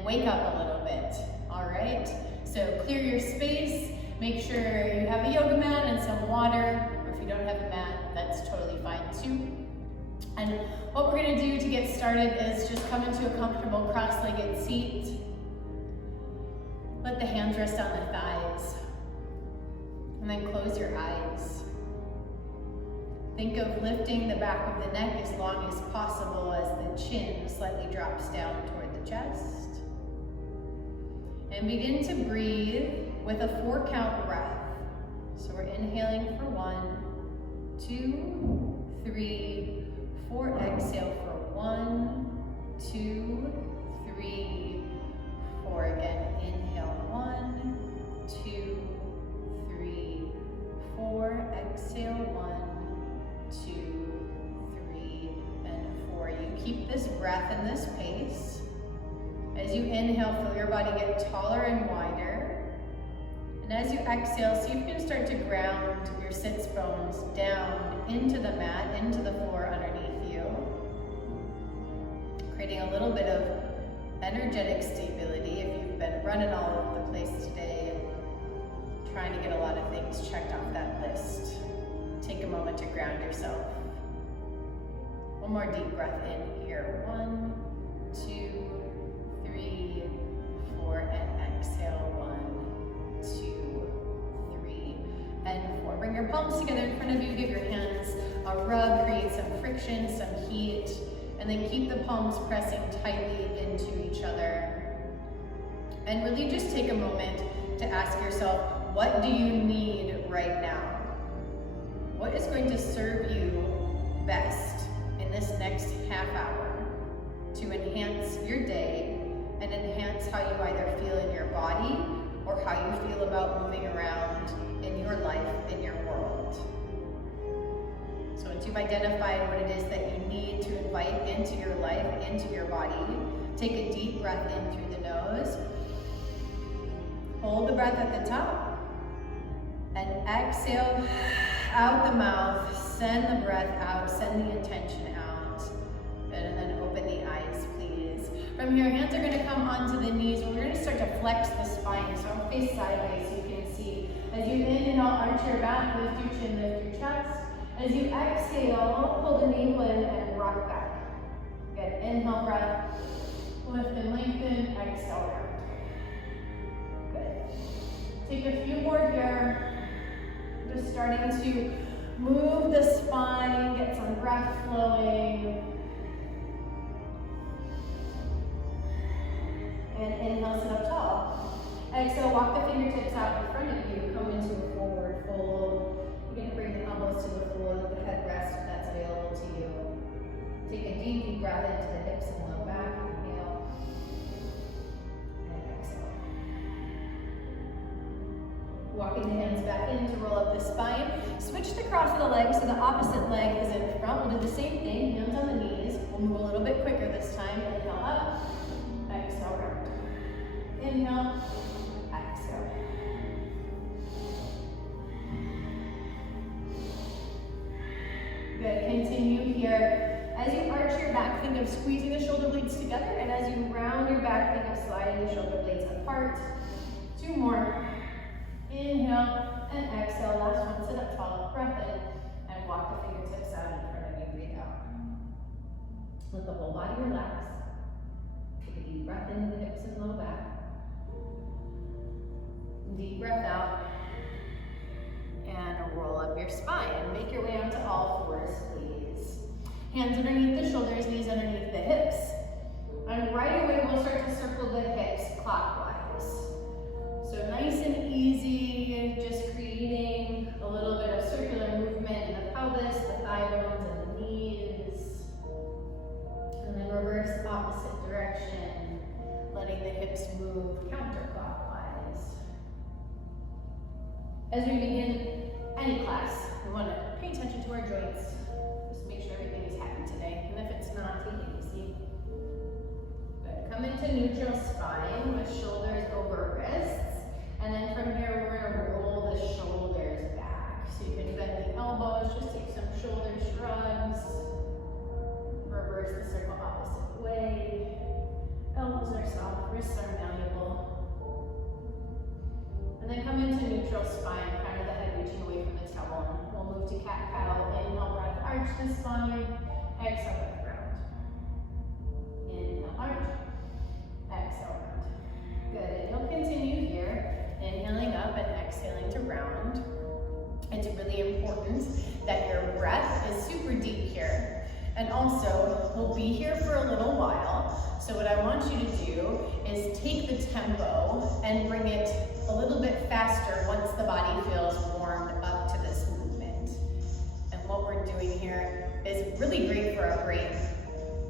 and wake up a little bit, all right? So clear your space, make sure you have a yoga mat and some water, or if you don't have a mat, that's totally fine too. And what we're gonna do to get started is just come into a comfortable cross-legged seat. Let the hands rest on the thighs, and then close your eyes. Think of lifting the back of the neck as long as possible as the chin slightly drops down toward the chest. And begin to breathe with a 4-count breath. So we're inhaling for 1, 2, 3, 4. Exhale for 1, 2, 3, 4. Again, inhale 1, 2, 3, 4. Exhale 1, 2, 3, and 4. You keep this breath in this pace. As you inhale, feel your body get taller and wider. And as you exhale, see if you can start to ground your sits bones down into the mat, into the floor underneath you. Creating a little bit of energetic stability if you've been running all over the place today and trying to get a lot of things checked off that list. Take a moment to ground yourself. One more deep breath in here. 1, 2, 3, 4, and exhale. 1, 2, 3, and 4. Bring your palms together in front of you. Give your hands a rub. Create some friction, some heat, and then keep the palms pressing tightly into each other. And really just take a moment to ask yourself, what do you need right now? What is going to serve you best in this next half hour to enhance your day and enhance how you either feel in your body or how you feel about moving around in your life, in your world? So once you've identified what it is that you need to invite into your life, into your body, take a deep breath in through the nose. Hold the breath at the top and exhale out the mouth. Send the breath out, send the intention out. Good, and then open the eyes, please. From here, hands are gonna come onto the knees. We're gonna start to flex the spine. So I'll face sideways so you can see. As you inhale, arch your back, lift your chin, lift your chest. As you exhale, pull the knee in and rock back. Good, inhale breath, lift and lengthen, exhale round. Good. Take a few more here. Just starting to move the spine, get some breath flowing. And inhale, sit up tall. Exhale, walk the fingertips out in front of you. Come into a forward fold. You're going to bring the elbows to the floor, let the head rest if that's available to you. Take a deep, deep breath into the hips and low back. Inhale. And exhale. Walking the hands back in to roll up the spine. Switch the cross of the legs so the opposite leg is in front. We'll do the same thing, hands on the knees. We'll move a little bit quicker this time. Inhale up, exhale round. Inhale, exhale. Good, continue here. As you arch your back, think of squeezing the shoulder blades together, and as you round your back, think of sliding the shoulder blades apart. 2 more. Inhale and exhale. Last one, sit up tall, breath in, and walk the fingertips out in front of you, breathe out. Let the whole body relax. Take a deep breath into the hips and low back. Deep breath out. And roll up your spine. Make your way onto all fours, please. Hands underneath the shoulders, knees underneath the hips. And right away, we'll start to circle the hips clockwise. So nice and easy, just creating a little bit of circular movement in the pelvis, the thigh bones, and the knees. And then reverse opposite direction, letting the hips move counterclockwise. As we begin any class, we want to pay attention to our joints. Just make sure everything is happy today. And if it's not, take it easy. Good. Come into neutral spine with shoulders over wrists. And then from here, we're going to roll the shoulders back. So you can bend the elbows, just take some shoulder shrugs. Reverse the circle opposite way. Elbows are soft, wrists are malleable. And then come into neutral spine, crown of the head reaching away from the tailbone. We'll move to cat-cow. Inhale, breath, arch the spine. Exhale, breath, round. Inhale, arch. Exhale, round. Good, and you'll continue here. Inhaling up and exhaling to round. It's really important that your breath is super deep here. And also, we'll be here for a little while. So what I want you to do is take the tempo and bring it a little bit faster once the body feels warmed up to this movement. And what we're doing here is really great for our brain.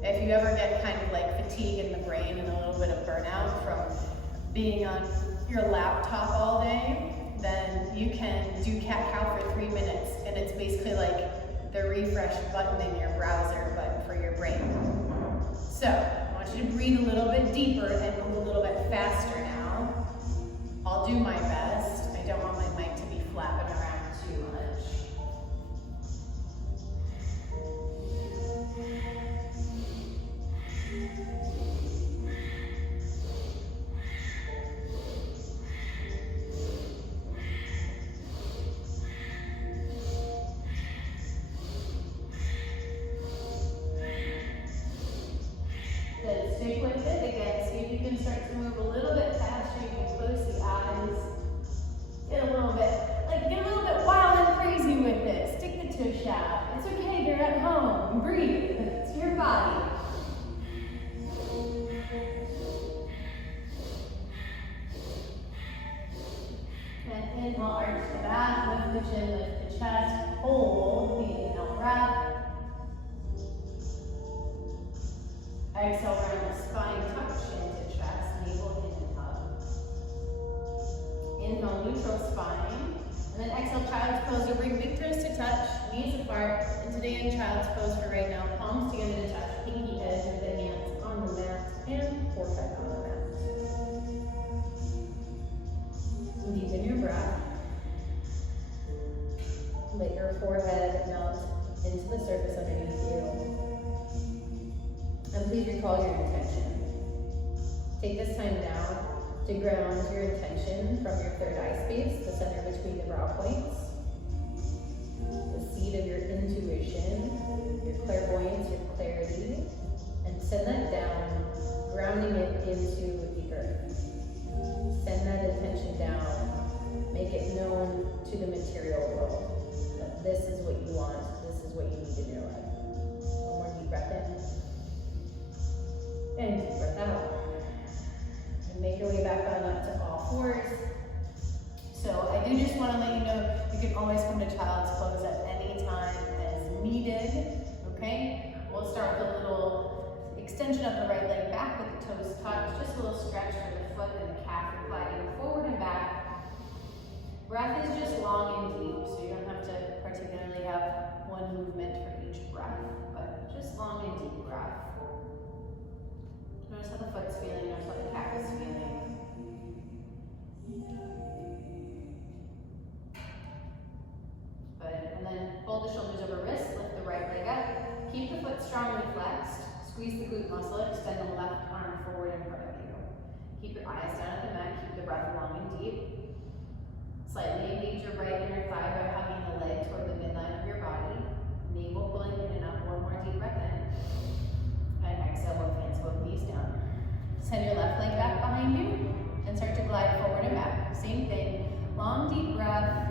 If you ever get kind of like fatigue in the brain and a little bit of burnout from being on your laptop all day, then you can do cat-cow for 3 minutes, and it's basically like the refresh button in your browser, but for your brain. So, I want you to breathe a little bit deeper and move a little bit faster now. I'll do my best. I don't want my mic to be flapping around too much. Good, stick with it again. See if you can start to move a little bit faster. You can close the eyes. Get a little bit wild and crazy with it. Stick the tush out. It's okay, you're at home. Breathe. It's your body. And inhale, arch the back, lift the chin, lift the chest, hold the inhale breath. Exhale, round the spine, tuck chin to chest, navel in and up. Inhale, neutral spine. And then exhale, child's pose. You'll bring big toes to touch, knees apart. And today in child's pose for right now, palms together to touch, pinky edge of the hands on the mat and forehead on the mat. Deepen your breath. Let your forehead melt into the surface underneath you. And please recall your intention. Take this time now to ground your intention from your third eye space, the center between the brow points, the seat of your intuition, your clairvoyance, your clarity, and send that down, grounding it into the earth. Send that intention down, make it known to the material world that this is what you want, this is what you need in your life. One more deep breath in. And deep breath out. And make your way back on up to all fours. So I do just want to let you know you can always come to child's pose at any time as needed. Okay? We'll start with a little extension of the right leg back with the toes tucked. Just a little stretch for the foot and the calf are gliding forward and back. Breath is just long and deep, so you don't have to particularly have one movement for each breath, but just long and deep breath. Notice how the foot's feeling, notice how the calf is feeling. Good, and then fold the shoulders over wrists, lift the right leg up. Keep the foot strongly flexed. Squeeze the glute muscle, extend the left arm forward in front of you. Keep your eyes down at the mat, keep the breath long and deep. Slightly engage your right inner thigh by hugging the leg toward the midline of your body. Navel pulling in and up, one more deep breath in. And exhale, both hands, both knees down. Send your left leg back behind you and start to glide forward and back. Same thing, long deep breath.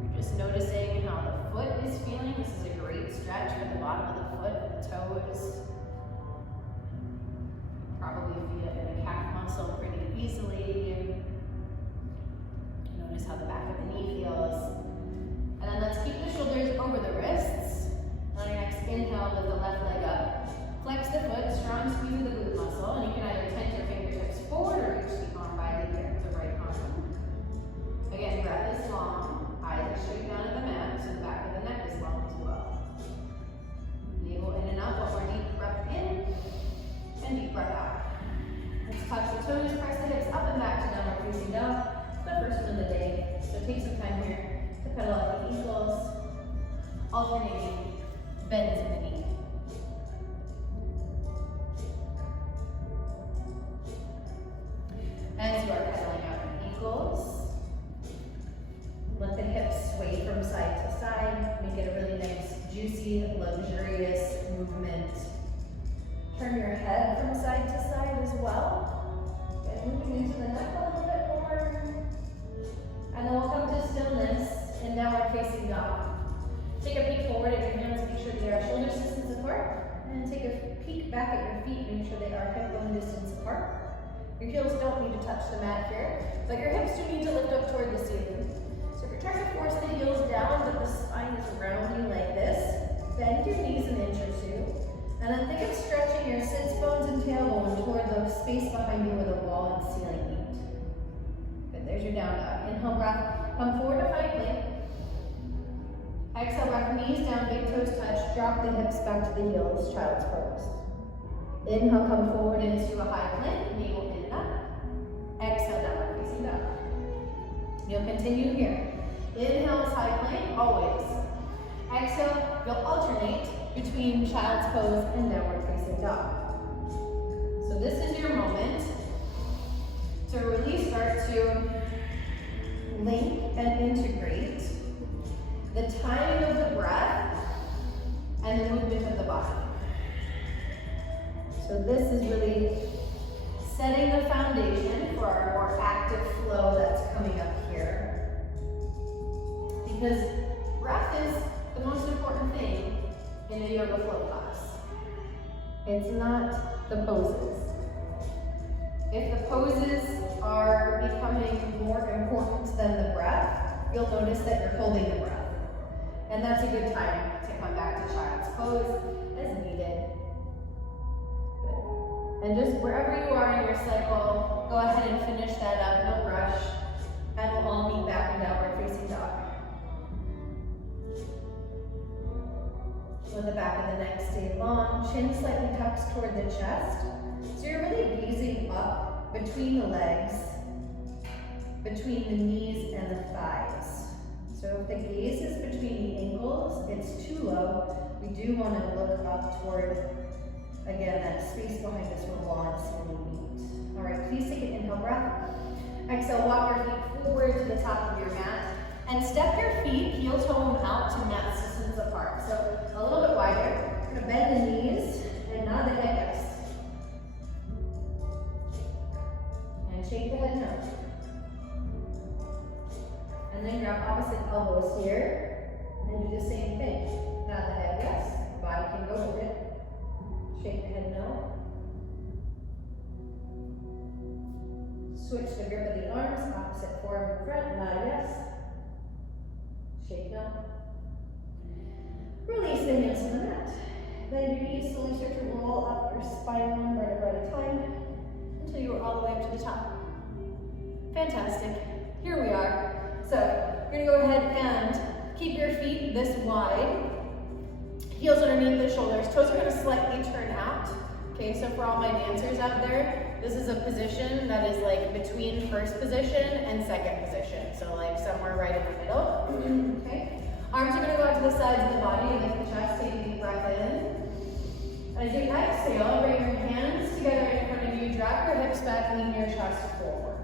You're just noticing how the foot is feeling. This is a great stretch for the bottom of the foot and the toes. Probably feel it in the calf muscle pretty easily. Notice how the back of the knee feels. And then let's keep the shoulders over the wrists. On your next inhale, lift the left leg up. Flex the foot, strong squeeze of the glute muscle, and you can either tent your fingertips forward or reach the arm by the ear, the right arm. Again, breath is long, eyes are straight down at the mat, so the back of the neck is long as well. Navel in and up, one more deep breath in, and deep breath out. Let's touch the toes, press the hips up and back to downward facing dog. It's the first one of the day, so take some time here to pedal out the ankles, alternating bends in the knee. movement. Turn your head from side to side as well. And moving into the neck a little bit more. And then we'll come to stillness in downward facing dog. Take a peek forward at your hands, make sure they are shoulder distance apart. And take a peek back at your feet, make sure they are hip bone distance apart. Your heels don't need to touch the mat here, but your hips do need to lift up toward the ceiling. So if you're trying to force the heels down, but the spine is rounding like this, bend your knees an inch or two. And then think of stretching your sits bones and tailbone toward the space behind you where the wall and ceiling meet. Good, there's your down dog. Inhale, breath, come forward to find plank. Exhale, breath, knees down, big toes touch, drop the hips back to the heels, child's pose. Inhale, come forward into a high plank, navel in and up. Exhale, downward facing dog. You'll continue here. Inhale is high plank, always. Exhale, you'll alternate between child's pose and downward facing dog. So this is your moment to really start to link and integrate the timing of the breath and the movement of the body. So this is really setting the foundation for our more active flow that's coming up here. Because breath is the most important thing in a yoga flow class. It's not the poses. If the poses are becoming more important than the breath, you'll notice that you're holding the breath. And that's a good time to come back to child's pose as needed. Good. And just wherever you are in your cycle, go ahead and finish that up, no rush. And we'll all meet back in downward facing dog. Let the back of the neck stay long, chin slightly tucks toward the chest. So you're really gazing up between the legs, between the knees and the thighs. So if the gaze is between the ankles, it's too low. We do want to look up toward, again, that space behind us where wall and ceiling meet. All right, please take an inhale breath. Exhale, walk your feet forward to the top of your mat. And step your feet heel toe out to mat distance apart. So a little bit wider. You're gonna bend the knees and nod the head yes. And shake the head no. And then grab opposite elbows here and do the same thing. Nod the head yes. Body can go with it. Shake the head no. Switch the grip of the arms, opposite forearm in front, nod yes. Shake no. Release the hands to the mat. Bend your knees, slowly start to roll up your spine one vertebra at a time until you are all the way up to the top. Fantastic. Here we are. So you're gonna go ahead and keep your feet this wide. Heels underneath the shoulders. Toes are gonna slightly turn out. Okay, so for all my dancers out there, this is a position that is like between first position and second position. So like somewhere right in the middle. Okay. Arms are gonna go out to the sides of the body, lift the chest, take a deep breath in. As you exhale, bring your hands together in front of you, drop your hips back, lean your chest forward.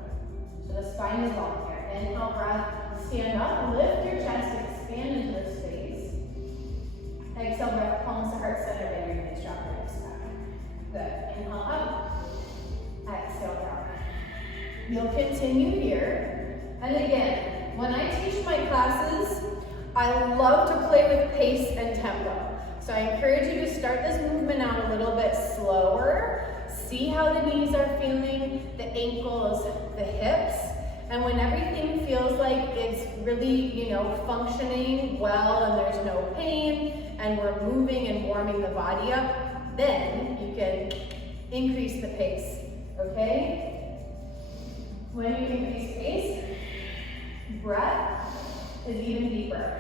So the spine is long here. Inhale, breath, stand up, lift your chest, expand into the space. Exhale, breath, palms to heart center, bend your knees, drop your hips back. Good. Inhale up, exhale down. You'll continue here. And again, when I teach my classes, I love to play with pace and tempo. So I encourage you to start this movement out a little bit slower. See how the knees are feeling, the ankles, the hips. And when everything feels like it's really, functioning well and there's no pain and we're moving and warming the body up, then you can increase the pace, okay? When you increase pace, breath is even deeper.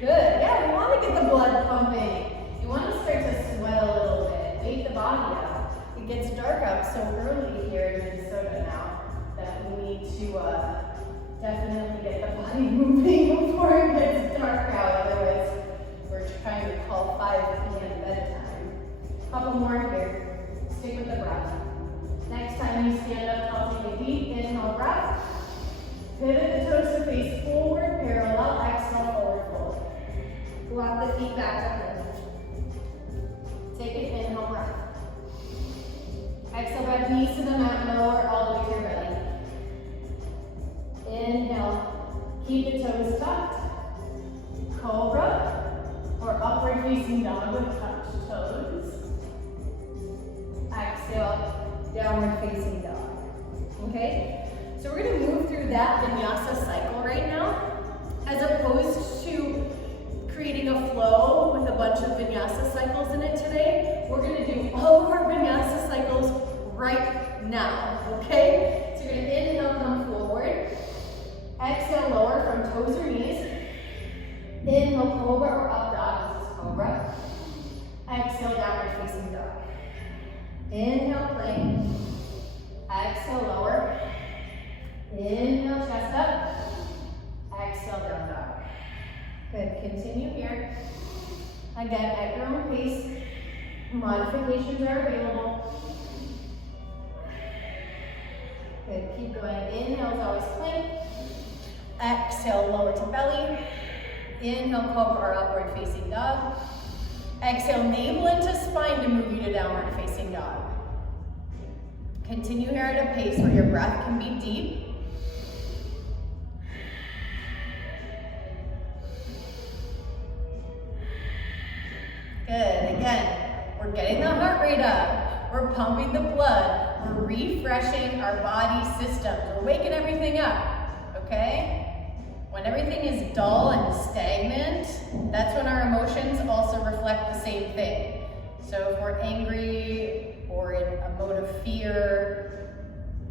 Good, yeah, we want to get the blood pumping. You want to start to sweat a little bit, wake the body up. It gets dark out so early here in Minnesota now that we need to definitely get the body moving before it gets dark out. Otherwise, we're trying to call 5 p.m. bedtime. Couple more here. Stick with the breath. Next time you stand feet back up in. Take it, inhale, breath. Exhale, bend knees to the mat, lower all the way to your belly. Inhale, keep the toes tucked. Cobra, or upward facing dog with touched toes. Exhale, downward facing dog. Okay? So we're gonna move through that vinyasa cycle right now, as opposed to creating a flow with a bunch of vinyasa cycles in it today. We're gonna do all of our vinyasa cycles right now, okay? So you're gonna inhale, come forward. Exhale, lower from toes or knees. Inhale, cobra or up dog, this is cobra. Exhale, downward facing dog. Inhale, plank. Exhale, lower. Inhale, chest up. Exhale, down dog. Good, continue here. Again, at your own pace. Modifications are available. Good, keep going. Inhale is always plank. Exhale, lower to belly. Inhale, cobra or upward facing dog. Exhale, navel into spine to move you to downward facing dog. Continue here at a pace where your breath can be deep. Good, again, we're getting the heart rate up. We're pumping the blood. We're refreshing our body systems. We're waking everything up, okay? When everything is dull and stagnant, that's when our emotions also reflect the same thing. So if we're angry or in a mode of fear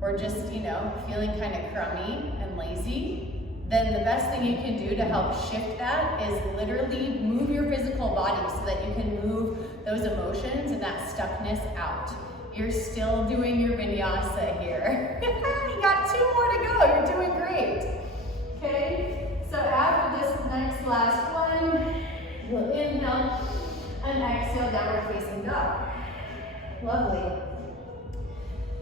or just, feeling kind of crummy and lazy, then the best thing you can do to help shift that is literally move your physical body so that you can move those emotions and that stuckness out. You're still doing your vinyasa here. You got 2 more to go, you're doing great. Okay, so after this next last one, we'll inhale and exhale, downward facing dog. Lovely.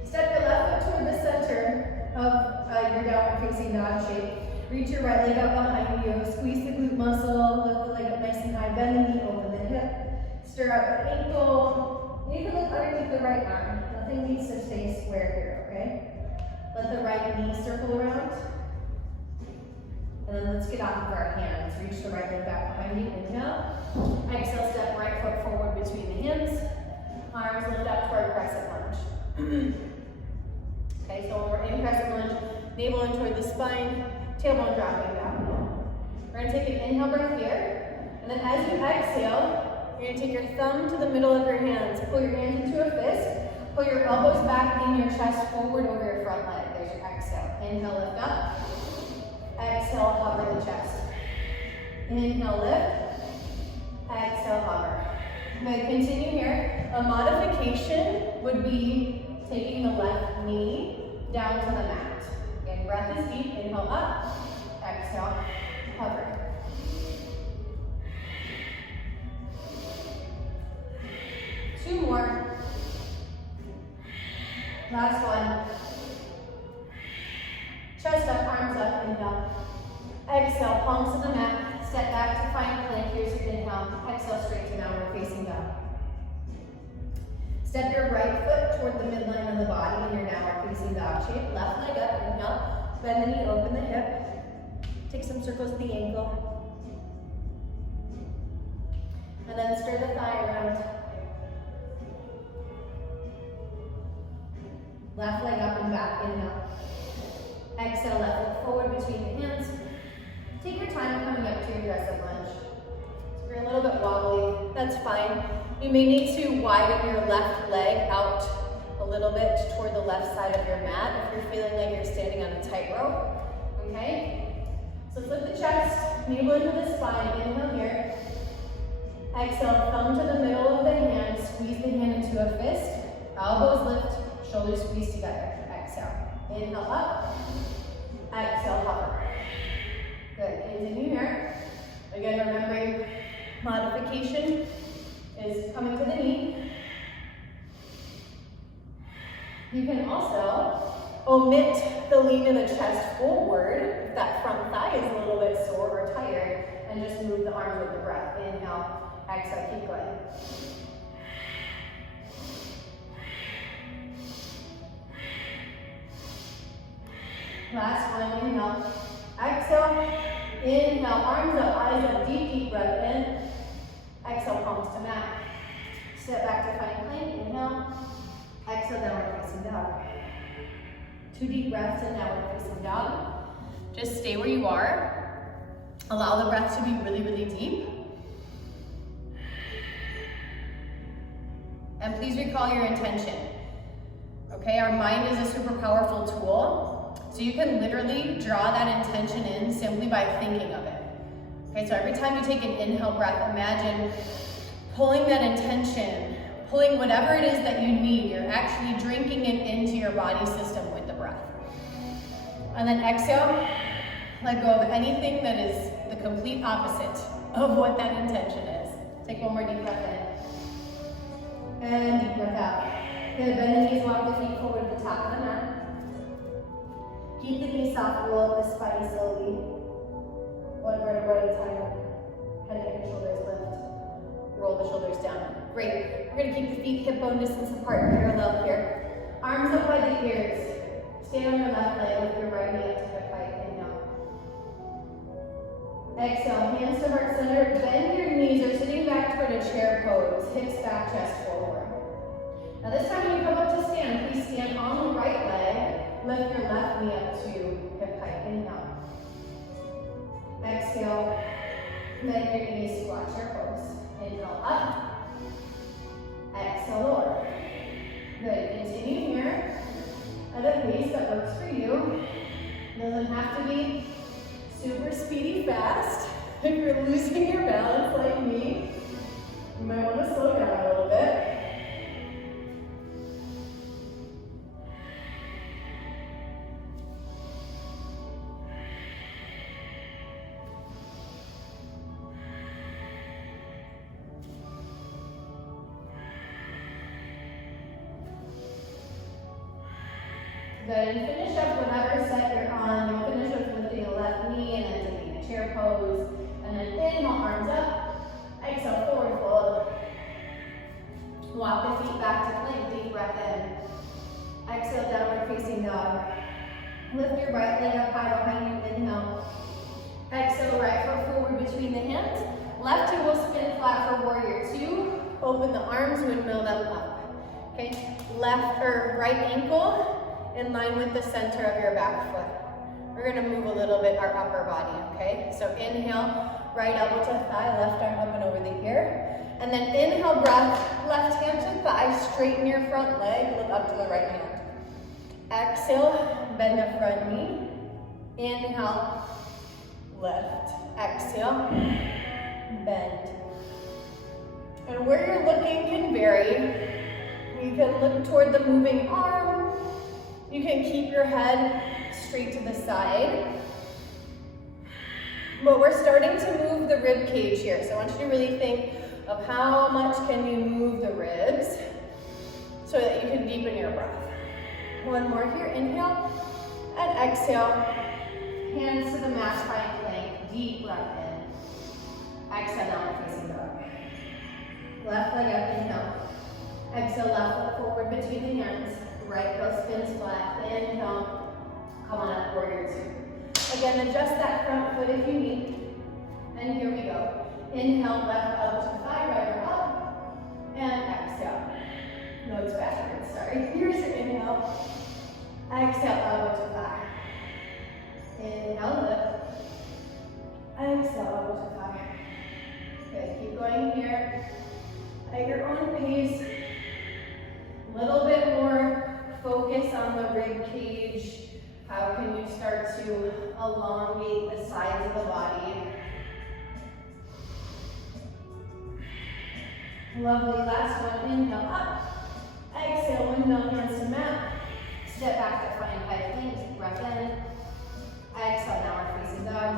Step your left foot toward the center of your downward facing dog shape. Reach your right leg up behind you. Squeeze the glute muscle. Lift the leg up nice and high. Bend the knee, open the hip. Stir out the ankle. You can look underneath the right arm. Nothing needs to stay square here, okay? Let the right knee circle around. And then let's get off of our hands. Reach the right leg back behind you. Inhale. Exhale, step right foot forward between the hands. Arms lift up for a crescent lunge. Okay, so when we're in crescent lunge, navel in toward the spine, tailbone dropping down. We're gonna take an inhale breath here. And then as you exhale, you're gonna take your thumb to the middle of your hands. Pull your hands into a fist. Pull your elbows back in your chest forward over your front leg. There's your exhale. Inhale, lift up. Exhale, hover the chest. Inhale, lift. Exhale, hover. Good, continue here. A modification would be taking the left knee down to the mat. Again, breath is deep. Inhale up. Exhale, hover. Two more. Last one. Chest up, arms up, inhale. Exhale, palms to the mat. Step back to find plank. Here's your inhale. Exhale, straight to downward facing dog. Step your right foot toward the midline of the body in your downward facing dog shape. Left leg up, inhale. Bend the knee, open the hip. Take some circles with the ankle. And then stir the thigh around. Left leg up and back, inhale. Exhale, left foot forward between the hands. Take your time coming up to your crescent lunge. If you're a little bit wobbly, that's fine. You may need to widen your left leg out a little bit toward the left side of your mat if you're feeling like you're standing on a tightrope, okay? So flip the chest, navel into the spine, inhale here. Exhale, thumb to the middle of the hand, squeeze the hand into a fist. Elbows lift, shoulders squeeze together. Exhale, inhale up. Exhale, hover. Good, continue here. Again, remembering modification is coming to the knee. You can also omit the lean of the chest forward if that front thigh is a little bit sore or tired, and just move the arms with the breath. Inhale, Exhale, keep going. Last one, inhale. Exhale, inhale, arms up, eyes up, deep, deep breath in. Exhale, palms to mat. Step back to find plank, inhale. Exhale, downward facing dog. 2 deep breaths in downward facing dog. Just stay where you are. Allow the breath to be really, really deep. And please recall your intention. Okay, our mind is a super powerful tool. So you can literally draw that intention in simply by thinking of it. Okay, so every time you take an inhale breath, imagine pulling that intention, pulling whatever it is that you need. You're actually drinking it into your body system with the breath. And then exhale, let go of anything that is the complete opposite of what that intention is. Take one more deep breath in. And deep breath out. Good, bend the knees, walk the feet forward to the top of the mat. Keep the knees soft, roll up the spine slowly. One vertebra at a time. Head, neck, and shoulders lift. Roll the shoulders down. Great. We're gonna keep the feet hip bone distance apart, parallel here. Arms up by the ears. Stay on your left leg, lift your right knee up to hip height. Inhale. Exhale, hands to heart center. Bend your knees or sitting back toward a chair pose. Hips back, chest forward. Now this time when you come up to stand, please stand on the right leg. Lift your left knee up to hip height. Inhale. Exhale. Bend your knees, squat chair pose. Inhale up. Exhale lower. Good. Continue here at a pace that works for you. Doesn't have to be super speedy fast. If you're losing your balance like me, you might want to slow down a little bit. Good, and finish up whatever set you're on. You'll finish with lifting the left knee and then taking a chair pose. And then inhale, arms up. Exhale, forward fold. Walk the feet back to plank, deep breath in. Exhale, downward facing dog. Lift your right leg up high behind you, inhale. Exhale, right foot forward between the hands. Left heel will spin flat for warrior 2. Open the arms, windmill them up. Okay, left or right ankle in line with the center of your back foot. We're gonna move a little bit our upper body, okay? So inhale, right elbow to thigh, left arm up and over the ear. And then inhale, breath, left hand to thigh, straighten your front leg, look up to the right hand. Exhale, bend the front knee. Inhale, lift. Exhale, bend. And where you're looking can vary. You can look toward the moving arm. You can keep your head straight to the side. But we're starting to move the rib cage here. So I want you to really think of how much can you move the ribs so that you can deepen your breath. One more here, inhale and exhale. Hands to the mat, spine plank, deep breath in. Exhale, downward facing dog. Left leg up, inhale. Exhale, left foot forward between the hands. Right heel spins flat, inhale. Come on up, warrior 2. Again, adjust that front foot if you need. And here we go. Inhale, left elbow to thigh, right arm up. And exhale. No, it's backwards, sorry. Here's your inhale. Exhale, elbow to thigh. Inhale, lift. Exhale, elbow to thigh. Good, keep going here. At your own pace. A little bit more focus on the rib cage. How can you start to elongate the sides of the body? Lovely, last one, inhale up. Exhale, windmill, hands to mat. Step back to find high plank, deep breath in. Exhale, downward facing dog.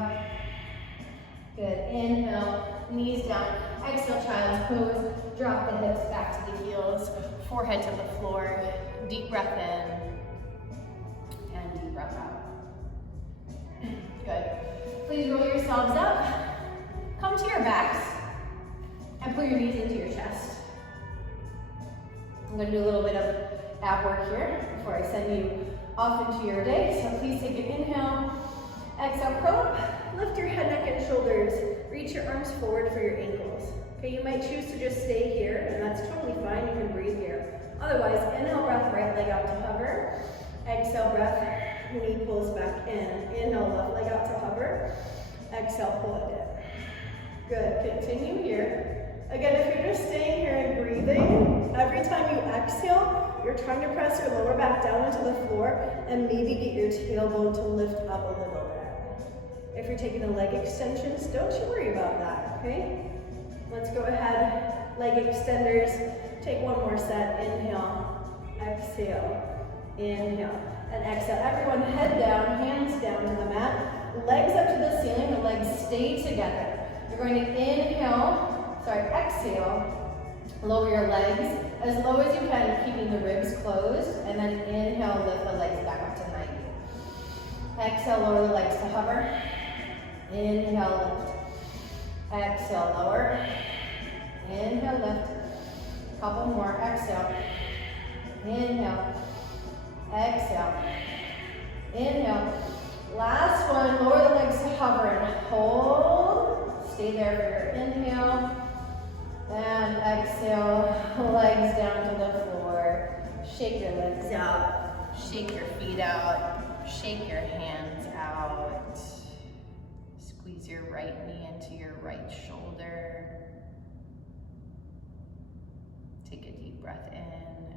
Good, inhale, knees down. Exhale, child's pose. Drop the hips back to the heels, forehead to the floor. Deep breath in and deep breath out. Good. Please roll yourselves up. Come to your backs And pull your knees into your chest. I'm going to do a little bit of ab work here before I send you off into your day. So please take an inhale, exhale, curl up, lift your head, neck, and shoulders. Reach your arms forward for your ankles. Okay, you might choose to just stay here, and that's totally fine. You can breathe here. Otherwise, inhale, breath, right leg out to hover. Exhale, breath, knee pulls back in. Inhale, left leg out to hover. Exhale, pull it in. Good, continue here. Again, if you're just staying here and breathing, every time you exhale, you're trying to press your lower back down into the floor and maybe get your tailbone to lift up a little bit. If you're taking the leg extensions, don't you worry about that, okay? Let's go ahead, leg extenders. Take one more set. Inhale, exhale, inhale, and exhale. Everyone head down, hands down to the mat, legs up to the ceiling, the legs stay together. You're going to exhale, lower your legs as low as you can, keeping the ribs closed, and then inhale, lift the legs back up to 90. Exhale, lower the legs to hover. Inhale, lift. Exhale, lower. Inhale, lift. Couple more. Exhale. Inhale. Exhale. Inhale. Last one. Lower the legs to hover and hold. Stay there for your inhale. And exhale. Legs down to the floor. Shake your legs out. Shake your feet out. Shake your hands out. Squeeze your right knee into your right shoulder. Take a deep breath in.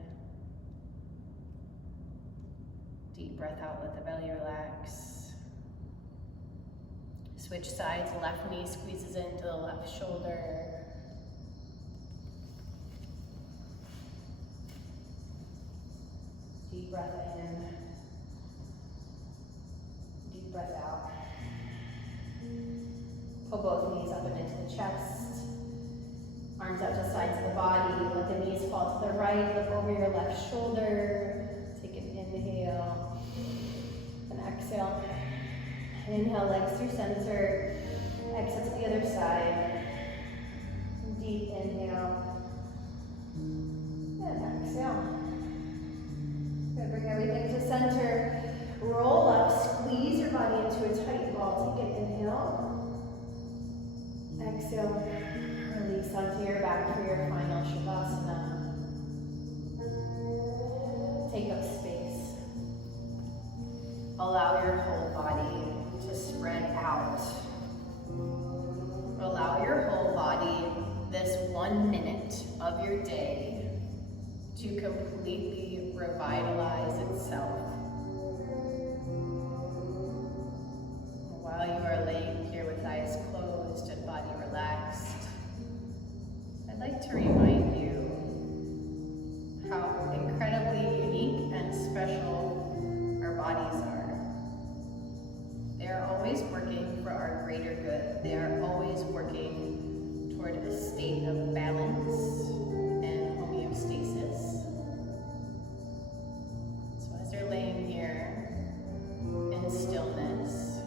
Deep breath out, let the belly relax. Switch sides, left knee squeezes into the left shoulder. Deep breath in. Deep breath out. Pull both knees up and into the chest. Arms out to sides of the body. Let the knees fall to the right. Look over your left shoulder. Take an inhale. And exhale. Inhale, legs through center. Exhale to the other side. Deep inhale. And exhale. Good. Bring everything to center. Roll up. Squeeze your body into a tight ball. Take an inhale. Exhale. Release onto your back for your final Shavasana. Take up space. Allow your whole body to spread out. Allow your whole body, this 1 minute of your day, to completely revitalize itself. While you are laying here with eyes closed and body relaxed, I'd like to remind you how incredibly unique and special our bodies are. They are always working for our greater good. They are always working toward a state of balance and homeostasis. So as you're laying here in stillness,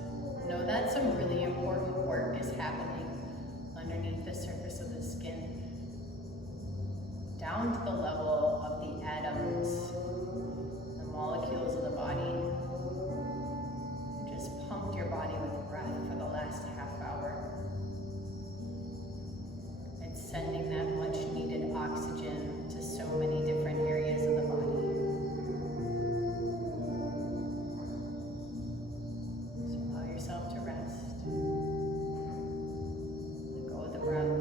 know that some really important work is happening underneath the surface of the skin, down to the level of the atoms, the molecules of the body. You just pumped your body with breath for the last half hour. It's sending that much needed oxygen to so many different areas of the body. So allow yourself to rest. Let go of the breath.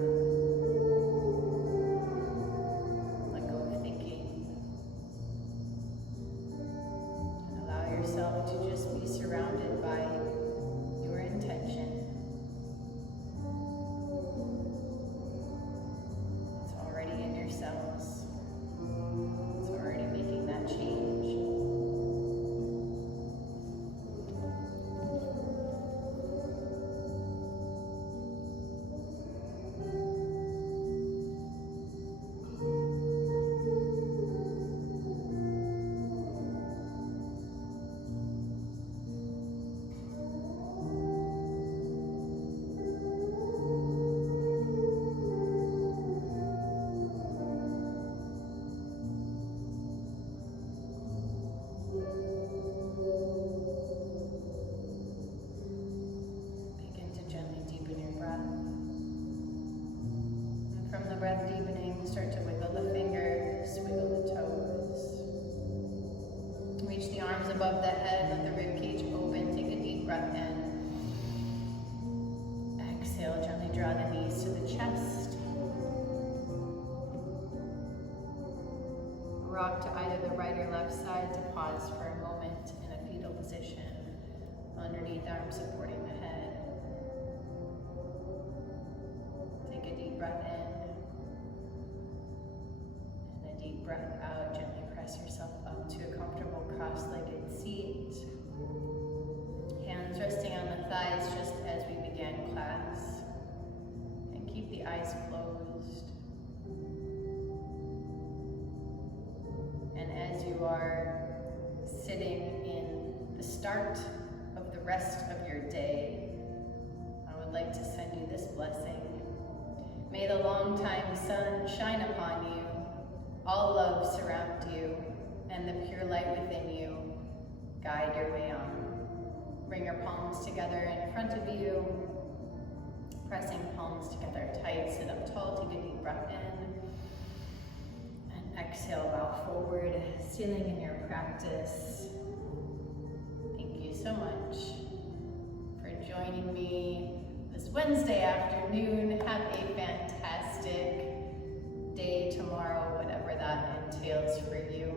Let go of thinking. And allow yourself to just be surrounded by your intention. rock to either the right or left side to pause for a moment in a fetal position, underneath arms supporting the head. Take a deep breath in, and a deep breath out. Gently press yourself up to a comfortable cross-legged seat. Hands resting on the thighs just as we began class. And keep the eyes closed. And as you are sitting in the start of the rest of your day, I would like to send you this blessing. May the long-time sun shine upon you, all love surround you, and the pure light within you guide your way on. Bring your palms together in front of you, pressing palms together tight. Sit up tall, take a deep breath in, and exhale, bow forward, sealing in your practice. Thank you so much for joining me this Wednesday afternoon. Have a fantastic day tomorrow, whatever that entails for you.